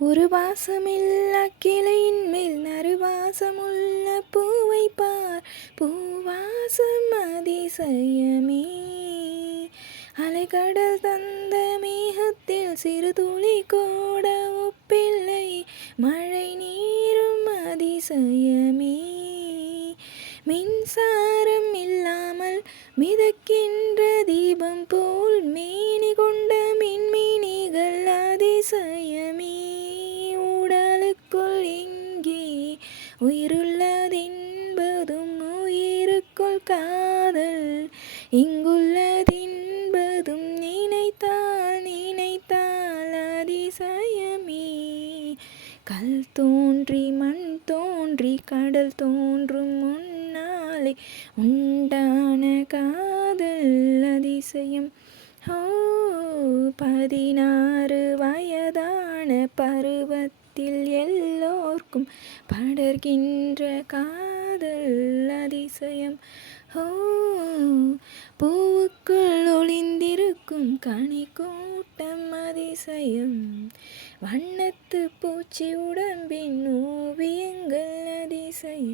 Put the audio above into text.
ஒரு வாசமில்லா கிளையின் மேல் நறுவாசமுள்ள பூவை பார். பூவாசம் அதிசயமே. அலைகடல் தந்த மேகத்தில் சிறு துளி கூட ஒப்பில்லை. மழை நீரும் அதிசயமே. மின்சாரம் இல்லாமல் மிதக்கின்ற உயிருள்ளதென்பதும் உயிருக்குள் காதல். இங்குள்ளதென்பதும் நினைத்தால் நினைத்தால் அதிசயமே. கல் தோன்றி மண் தோன்றி கடல் தோன்றும் முன்னாலே உண்டான காதல் அதிசயம். ஓ பதினாறு வயதான பருவத்தில் எல்லோர்க்கும் படர்கின்ற காதல் அதிசயம். ஓ பூவுக்குள் ஒளிந்திருக்கும் கனி கூட்டம் அதிசயம். வண்ணத்து பூச்சி உடம்பின் ஓவியங்கள் அதிசயம்.